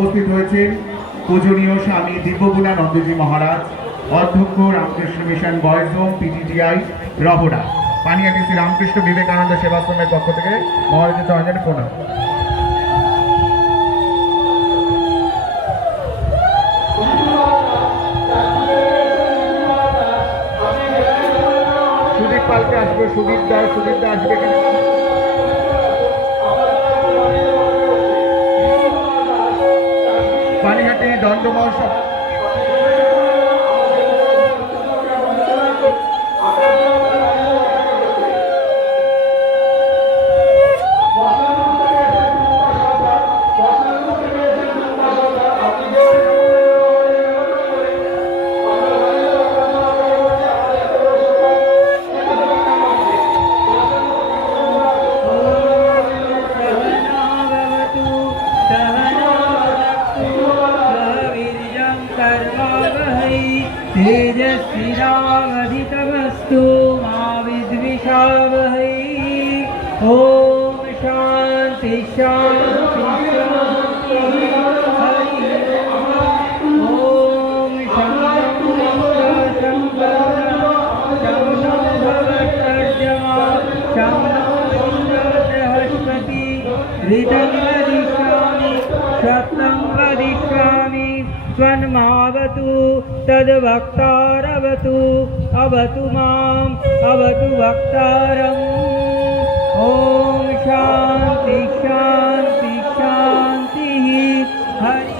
উপস্থিত হয়েছেন পূজনীয় স্বামী দিব্যগুণানন্দজি মহারাজ, অধ্যক্ষ Ramakrishna Mission Boys Home PTTI Rahara, Panihati Shri Ramakrishna Vivekananda সেবাশ্রমের পক্ষ থেকে মহারাজের চরণে প্রণাম। সুদীপ পালকে আসবে, সুদীপ দা আসবে কেন? পানিহাটি দণ্ড মহোৎসব तेजस्विनावधितमस्तु मा विद्विषावहै। ॐ शान्ति शान्ति शान्ति हरि ओम। बृहस्पति ऋतं वदिष्यामि सत्यं वदिष्यामि स्वन्मावतु तद्वक्तारवतु अवतु माम् अवतु वक्तारम्। ॐ शान्ति शान्ति शान्तिः हरि।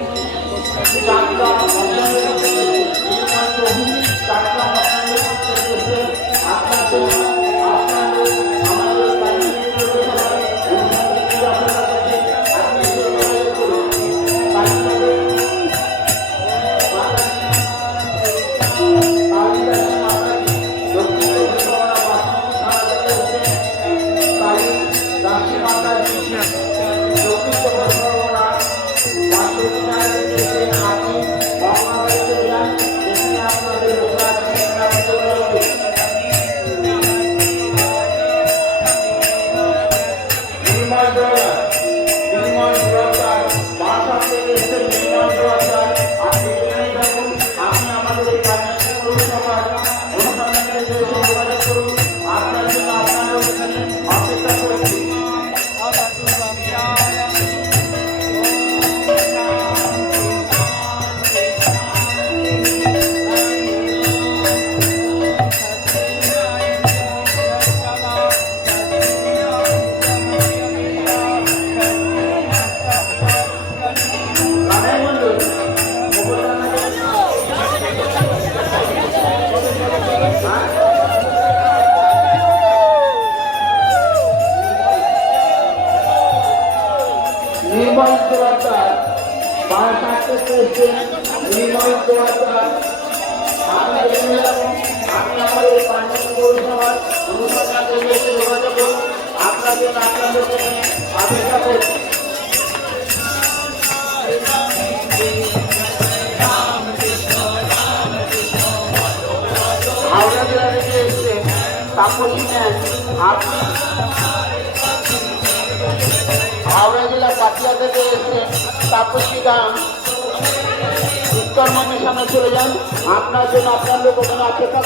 হাওড়া জেলা পাটিয়া থেকে এসে তাপসী গান উত্তর মন্দির সামনে চলে যান। আপনার জন্য আপনার লোক ওখানে অপেক্ষা।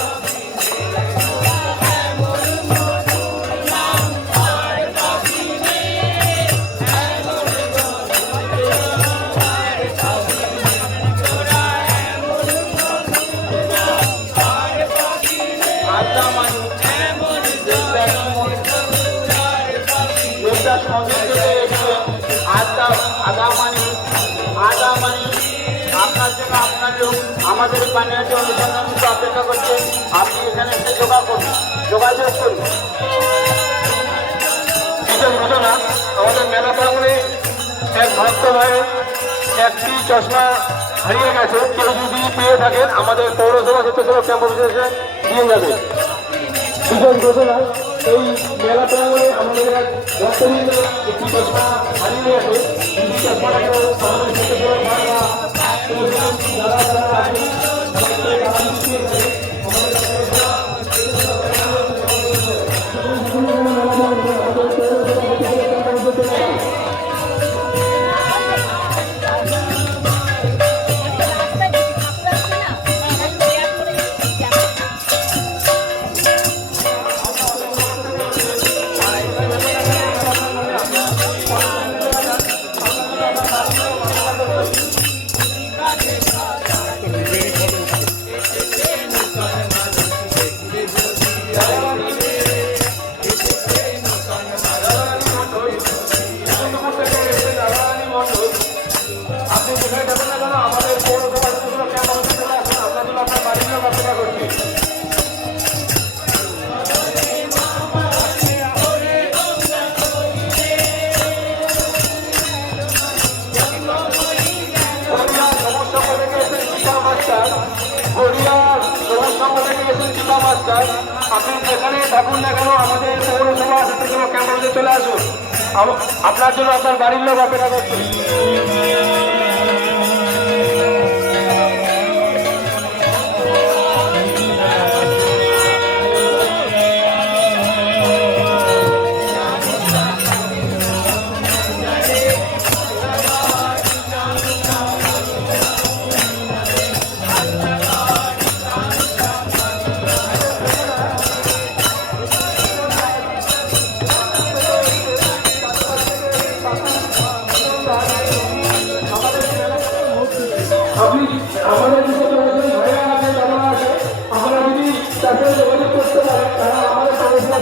আপনার জন্য আপনার লোক আমাদের পানিহাটি অনুসন্ধান অপেক্ষা করছে। আপনি এখানে এসে যোগাযোগ করুন। ঘটনা আমাদের মেলা প্রাঙ্গণে এক ভক্ত ভাইয়ের একটি চশমা হারিয়ে গেছে। কেউ যদি পেয়ে থাকেন আমাদের পৌরসভা স্বেচ্ছাসেবক ক্যাম্প অফিসে দিয়ে যাবে। বিশেষ ঘটনা এই মেলা প্রাঙ্গণে আমাদের এক ভক্তবৃন্দ একটি চশমা হারিয়ে গেছে। চশমাটাকে আমাদের স্বেচ্ছাসেবক ভাইরা গড়িয়ার সবুজ সংঘ থেকে এসেছেন গীতা মাস্টার। আপনি যেখানে থাকুন না কেন আমাদের পৌরসভা স্বেচ্ছাসেবক ক্যাম্প অফিসে চলে আসুন। আপনার জন্য আপনার বাড়ির লোক অপেক্ষা করছে। আপনি আমাদের ভাইয়া আছে, দাদা আছে, আমরা যদি তাদের যোগাযোগ করতে পারেন তারা আমাদের পৌরসভা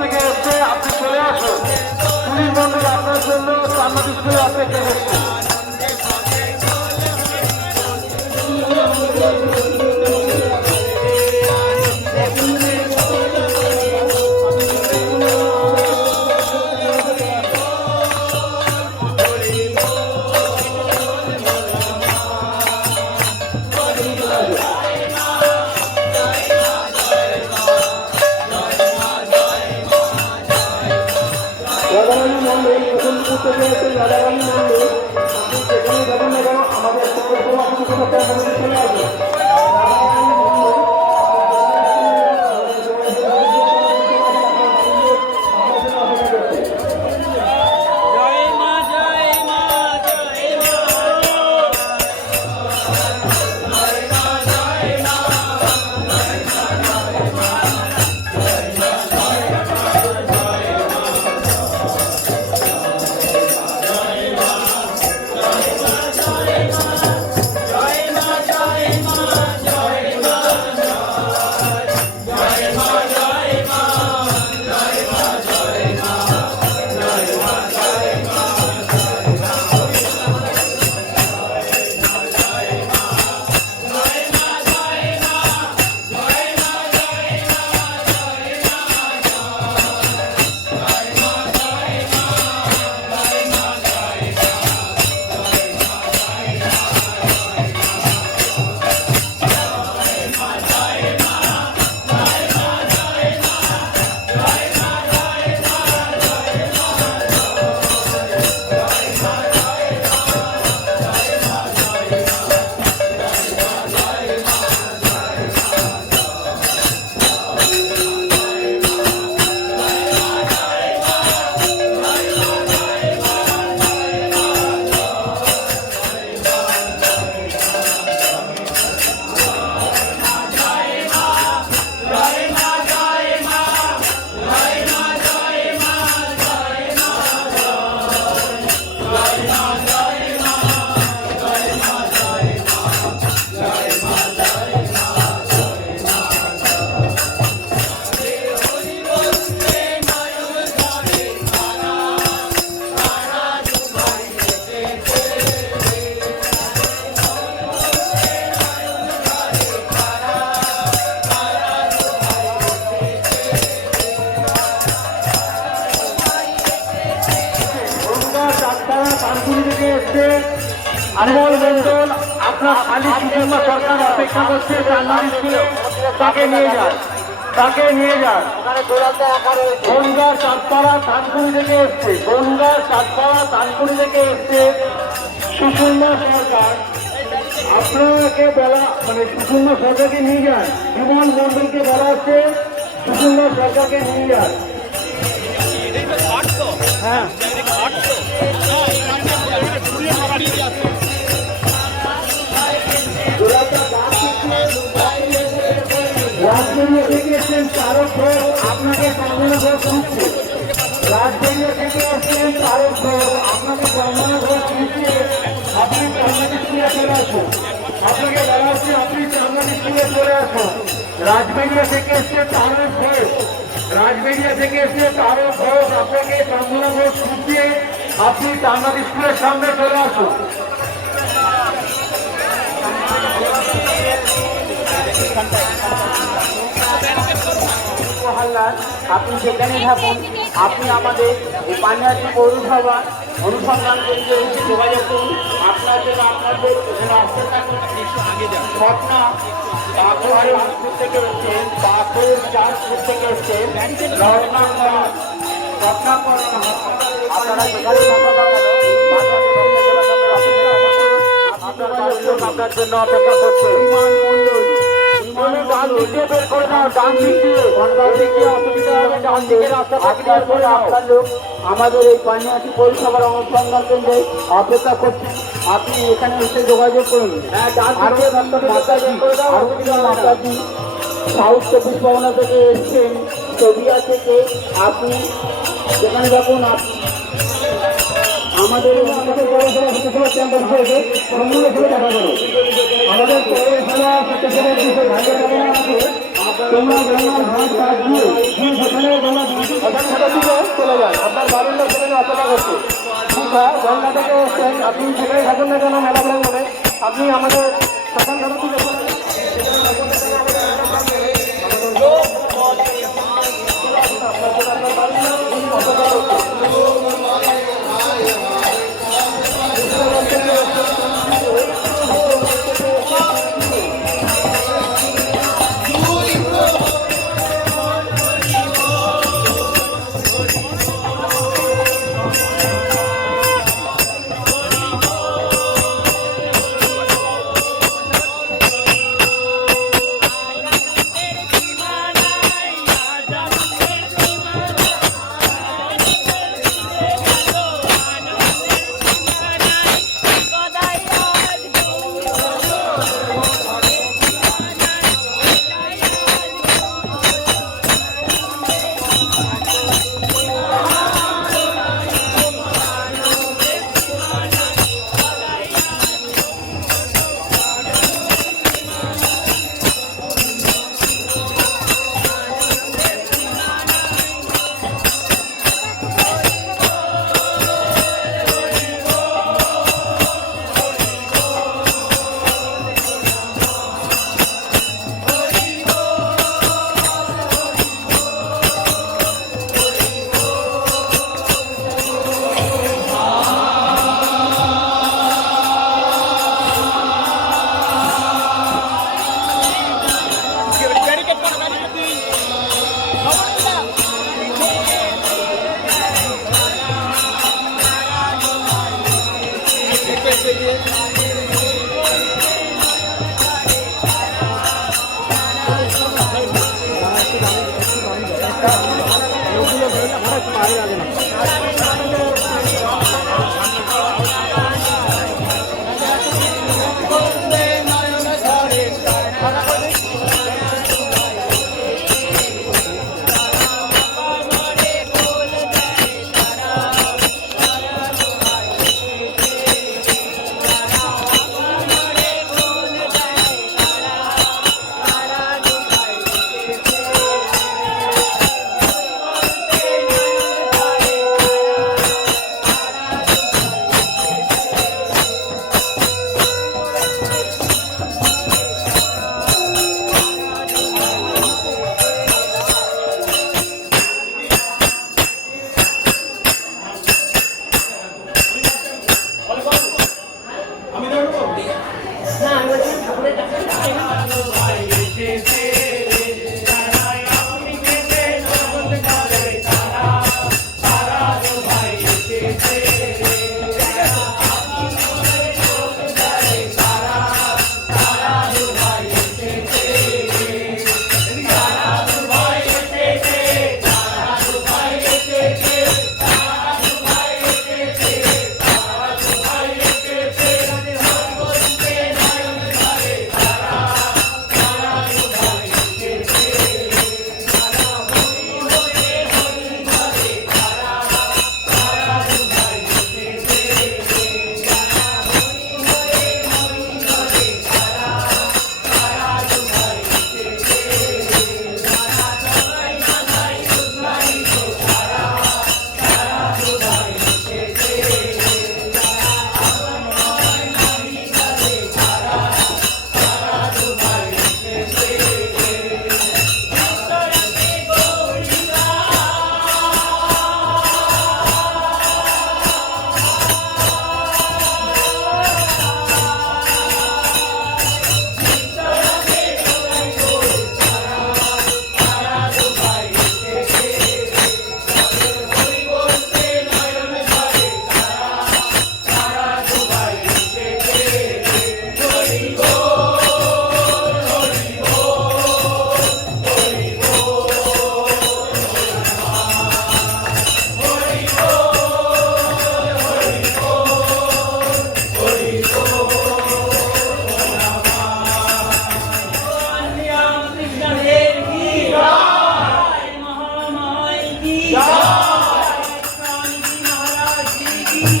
থেকে এসছে, আপনি চলে আসুন। পুলিশ বন্ধুরা আপনার জন্য সাংবাদিক হিসেবে অপেক্ষা করছে। রাধারানী মন্ডল প্রথমপুর থেকে এসে রাধারানী মন্ডল, আপনি যেখানে যাবেন না কেন আমাদের পৌরসভা পুরসভা ক্যাম্প অফিসে চলে আসবেন। আনমোল মন্ডল আপনার খালি সুষমা সরকার অপেক্ষা করছে, তাকে নিয়ে যান। তাকে নিয়ে যান। বনগাঁ চাঁদপাড়া তানকুনি থেকে এসছে, বনগাঁ চাঁদপাড়া তানকুনি থেকে এসছে সুষুম্না সরকার। আপনাকে বলা সুষুম্না সরকারকে নিয়ে যান। বিমল মন্ডলকে বলা হচ্ছে সুষুম্না সরকারকে নিয়ে যান। হ্যাঁ রাজবেরিয়া থেকে এসছেন তারক ঘোষ, আপনাকে চন্দনা ঘোষ দিচ্ছে। রাজবেরিয়া থেকে এসছেন তারক ঘোষ, আপনাকে চন্দনা ঘোষ দিচ্ছে। আপনি চান্দানি স্কুলে চলে আসুন। আপনাকে বলা হচ্ছে আপনি চান্দানি স্কুলে চলে আসুন। রাজবেরিয়া থেকে এসছে তারক ঘোষ, রাজবেরিয়া থেকে এসছে তারক ঘোষ, আপনাকে চন্দনা ঘোষ দিচ্ছে। আপনি চান্দানি স্কুলের সামনে চলে আসুন। হালদার, আপনি যেখানে থাকুন, আপনি আমাদের এই পানিহাটি পৌরসভা অনুসন্ধান কেন্দ্রে এসে যোগাযোগ করুন। আপনার জন্য আপনাদের এখানে আসতে থাকুন। ঘটনা বাঁকুড়ার রাজপুর থেকে এসছেন, বাঁকুড় চাঁদপুর থেকে এসছেন, আপনারা যেখানে আপনার জন্য অপেক্ষা করছে। বের করে দাও, ডান দিক দিয়ে অসুবিধা হবে, ডান দিকে রাস্তা আপনার লোক আমাদের এই পানিহাটি পৌরসভার অনুসন্ধান কেন্দ্রে অপেক্ষা করছে। আপনি এখানে এসে যোগাযোগ করুন। মাতাজি সাউথ চব্বিশ পরগনা থেকে এসছেন, ছবিয়া থেকে। আপনি যেখানে যখন আমাদের পৌরসভা সদস্য চেম্বার থেকে দেখা করো। আমাদের পৌরসভা সদস্য তোমরা চলে যান, আপনার বাড়ির লোক সেখানে অপেক্ষা করছে। ঠিক আছে, গঙ্গা থেকে এসছেন, আপনি সেখানে থাকুন না কেন মেলা প্রাঙ্গণে। আপনি আমাদের প্রধান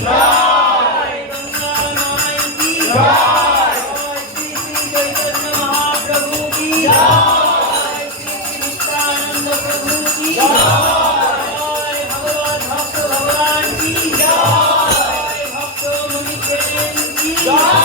জয় গঙ্গা মাই কি জয় শ্রী শ্রী চৈতন্য মহাপ্রভু কি জয় শ্রী শ্রী নিত্যানন্দ প্রভু কি জয় ভগবত ভক্ত ভগবান কি জয় ভক্ত মুনি প্রেম কি জয়।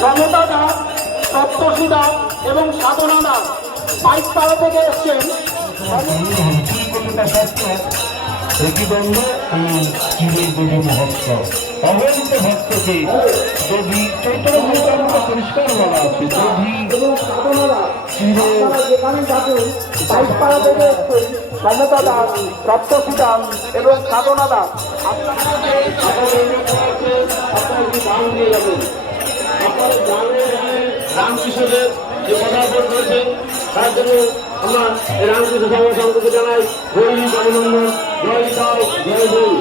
সমতা দাস, সপ্তর্ষি দাস এবং সাধনা দাস পাইকপাড়া থেকে এসছেন। প্রতিদ্বন্দ্ব ও চিরের দেবী মহোৎসব অবহিত ভক্তকে দেবী চৈতন্য পরিষ্কার বলা আছে দেবী এবং সাধনা দাস আপনারা যেখানে যাবেন পাইকপাড়া থেকে এসছেন সমতা দাস, সপ্তর্ষি দাস এবং সাধনা দাস আপনারা কি দান দিয়ে যাবেন। আপনারা জানেন রামকৃষ্ণদেব যে পদার্পণ করেছেন তার জন্য আমরা রামকৃষ্ণ সভা সংঘকে জানাই দৈনিক অভিনন্দন। জয় দাও জয় জয়।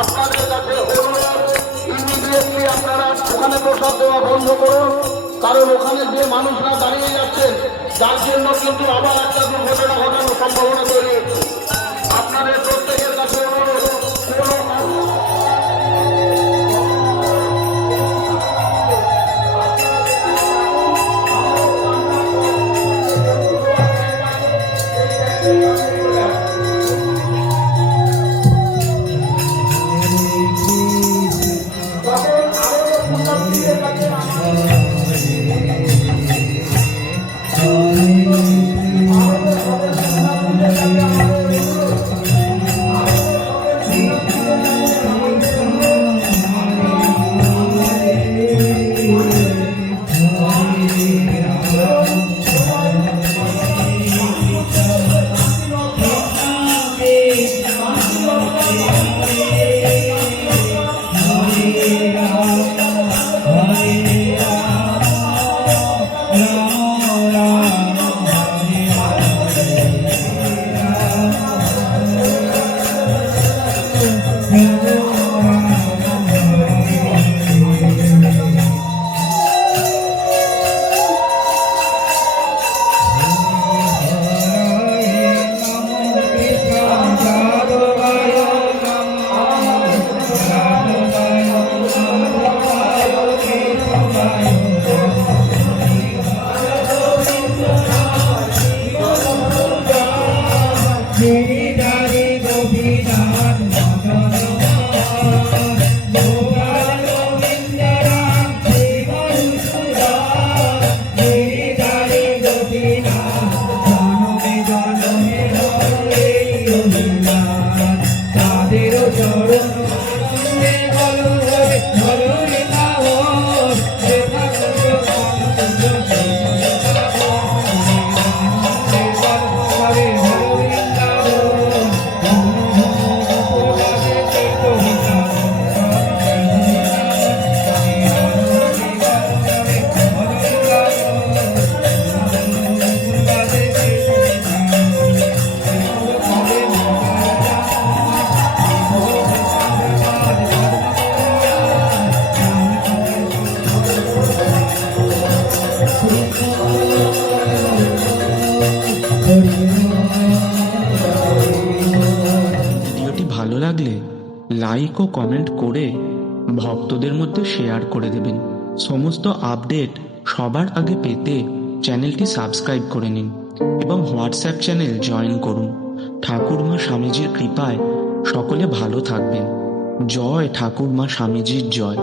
আপনাদের কাছে ইমিডিয়েটলি আপনারা ওখানে প্রসাদ দেওয়া বন্ধ করুন, কারণ ওখানে যে মানুষরা দাঁড়িয়ে যাচ্ছেন যার জন্য কিন্তু আবার একটা দুর্ঘটনা ঘটানোর সম্ভাবনা তৈরি হচ্ছে। আপনাদের প্রত্যেকের কাছে অনুরোধ, ভিডিওটি ভালো লাগলে লাইক ও কমেন্ট করে ভক্তদের মধ্যে শেয়ার করে দেবেন। সমস্ত আপডেট সবার আগে পেতে চ্যানেলটি সাবস্ক্রাইব করে নিন এবং হোয়াটসঅ্যাপ চ্যানেল জয়েন করুন। ঠাকুরমা স্বামীজির কৃপায় সকলে ভালো থাকবেন। জয় ঠাকুরমা স্বামীজির জয়।